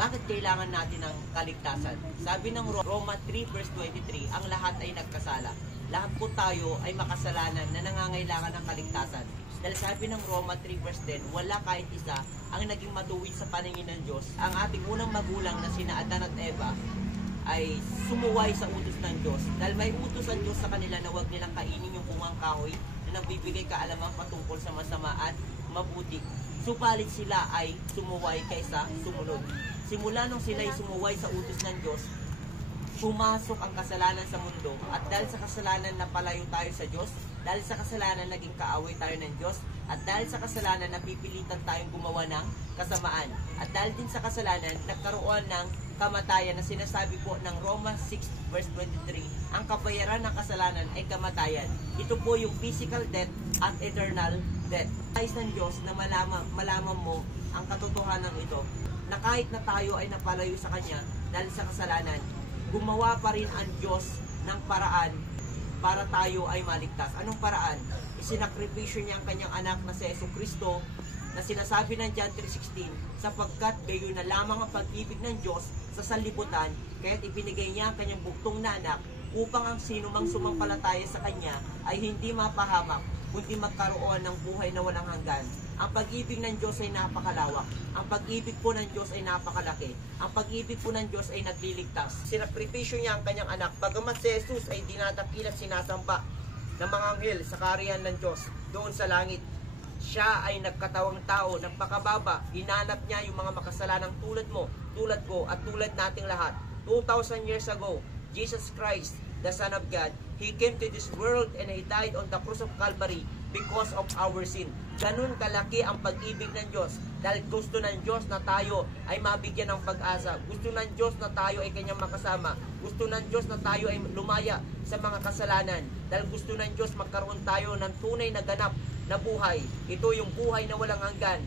Bakit kailangan natin ng kaligtasan? Sabi ng Roma 3 verse 23, ang lahat ay nagkasala. Lahat po tayo ay makasalanan na nangangailangan ng kaligtasan. Dahil sabi ng Roma 3 verse 10, wala kahit isa ang naging matuwid sa paningin ng Diyos. Ang ating unang magulang na sina Adan at Eva ay sumuway sa utos ng Diyos. Dahil may utos ang Diyos sa kanila na huwag nilang kainin yung bungang kahoy na nagbibigay kaalaman patungkol sa masama at mabuti. Subalit sila ay sumuway kaysa sumunod. Simula nung sila ay sumuway sa utos ng Diyos, pumasok ang kasalanan sa mundo. At dahil sa kasalanan napalayo tayo sa Diyos, dahil sa kasalanan naging kaaway tayo ng Diyos, at dahil sa kasalanan napipilitan tayong gumawa ng kasamaan. At dahil din sa kasalanan, nagkaroon ng kamatayan na sinasabi po ng Roma 6 verse 23, ang kabayaran ng kasalanan ay kamatayan. Ito po yung physical death at eternal death. Nais ng Diyos na malaman mo ang katotohanan ito, na kahit na tayo ay napalayo sa Kanya dahil sa kasalanan, gumawa pa rin ang Diyos ng paraan para tayo ay maligtas. Anong paraan? Isinakripisyo niya ang Kanyang anak na si Jesucristo, na sinasabi ng John 3:16, sapagkat gayon na lamang ang pag-ibig ng Diyos sa sanlibutan, kaya't ibinigay niya ang Kanyang buktong na anak upang ang sinumang sumampalataya sa Kanya ay hindi mapahamak, kundi magkaroon ng buhay na walang hanggan. Ang pag-ibig ng Diyos ay napakalawak. Ang pag-ibig po ng Diyos ay napakalaki. Ang pag-ibig po ng Diyos ay nagliligtas. Sinakripisyo niya ang Kanyang anak, bagamat si Jesus ay dinadakil at sinasamba ng mga anghel sa kaharian ng Diyos doon sa langit. Siya ay nagkatawang tao, nagpakababa, hinanap niya yung mga makasalanang tulad mo, tulad ko, at tulad nating lahat. 2,000 years ago, Jesus Christ, the Son of God, He came to this world and He died on the cross of Calvary because of our sin. Ganun kalaki ang pag-ibig ng Diyos, dahil gusto ng Diyos na tayo ay mabigyan ng pag-asa. Gusto ng Diyos na tayo ay Kanyang makasama. Gusto ng Diyos na tayo ay lumaya sa mga kasalanan, dahil gusto ng Diyos magkaroon tayo ng tunay na ganap na buhay. Ito yung buhay na walang hanggan.